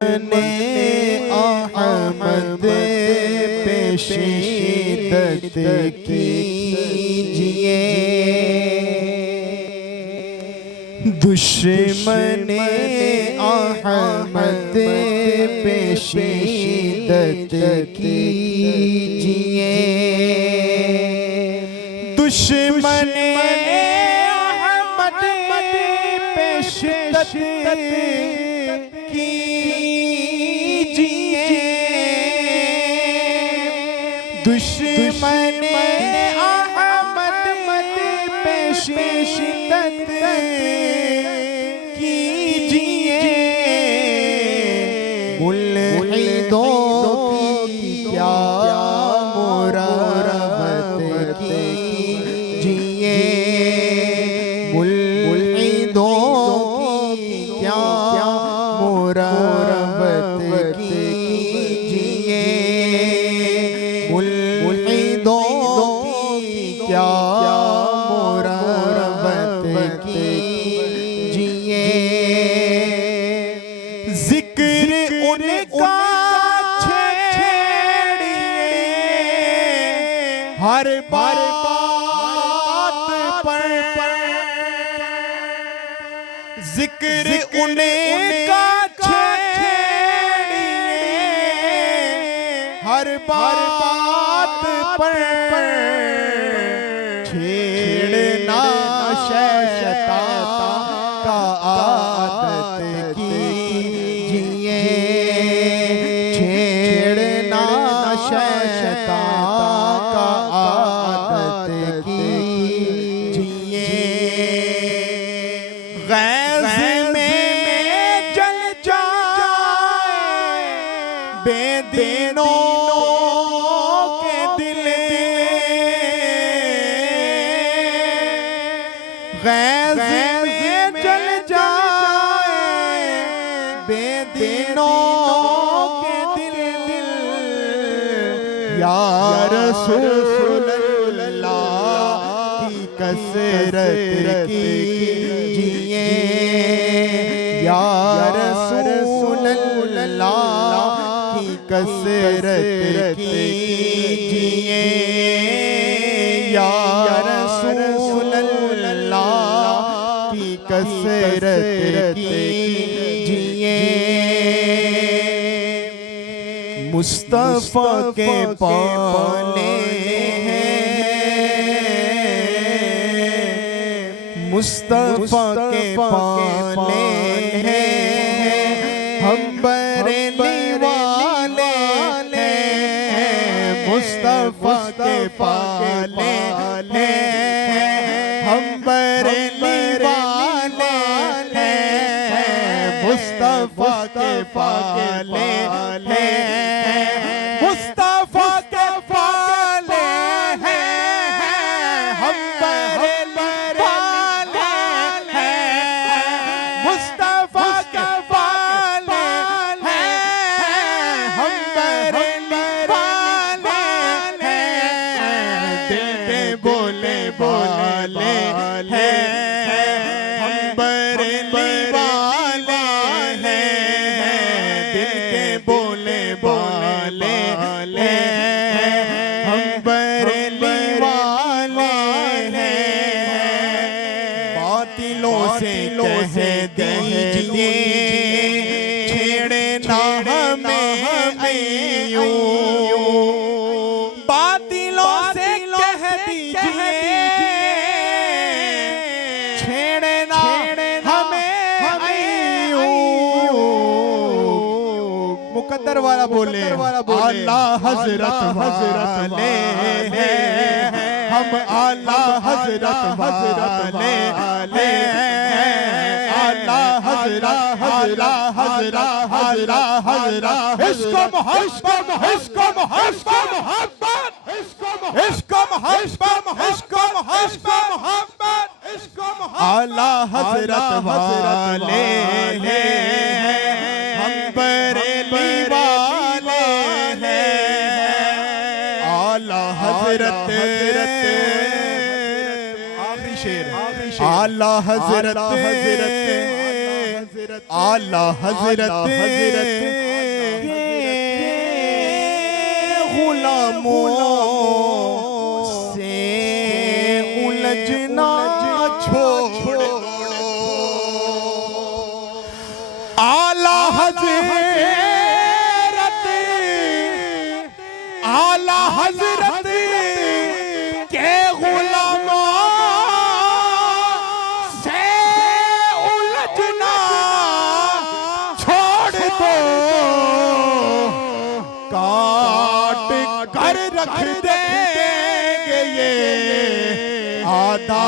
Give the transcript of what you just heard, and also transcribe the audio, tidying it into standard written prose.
ने अहमद पेशीदत कीजिए, दुश्मन अहमद पेशीदत कीजिए, दुश्मन अहमद पेशीदत दुश्मन अहमद पेशीदत कीजिए, मुल्हिदों की क्या मुरावत कीजिए, मुल्हिदों की क्या मुरावत कीजिए, मुल्हिदों की क्या मुरावत कीजिए। जिक्र उनका छेड़िए हर बात पर, जिक्र उनका हर बात पर, छेड़ना शैतान का आदत कीजिए, छेड़ना शैतान का आदत कीजिए। गैज़ में जल जाए बेदीनों गैज़ में जल जाए बेदीनों के दिल, या रसूल अल्लाह की कसरत कीजिए, या रसूल अल्लाह की कसरत कीजिए, या रसूल की कसरत कीजिए। मुस्तफा के पाले हैं, मुस्तफा के पाले हैं, हम बरेली वाले हैं, मुस्तफा के पाले हैं, हम बरेली वाले हैं, मुस्तफा के पाले हैं, मुस्तफा के पाले हैं, हम बरेली वाले हैं, मुस्तफा के पाले हैं, हम बरेली वाले हैं, दिल के बोले बोले हैं, हम बरेली वाले हैं, दिल के बोले बोले हैं, हम बरेली वाले हैं। बातिलों से कह दीजिए छेड़े ना हमें यूं, बातिलों से कह दीजिए छेड़े ना हमें यूं। मुकद्दर वाला बोले आला हजरत वाले हैं, हम आला हजरत वाले हैं, आला हजरत हजरा हजरा हजरा हजरा इश्क मोहब्बत इश्क मोहब्बत इश्क मोहब्बत इश्क मोहब्बत आला हजरत वाले हैं, हम बरेली वाले हैं, आला हजरत आखिरी शेर आला हजरत आला हजरत गुलामों से उलझना छोड़ो। आला हजरत के गुलामों से उलझना छोड़ दो। काट कर रख देंगे ये आधा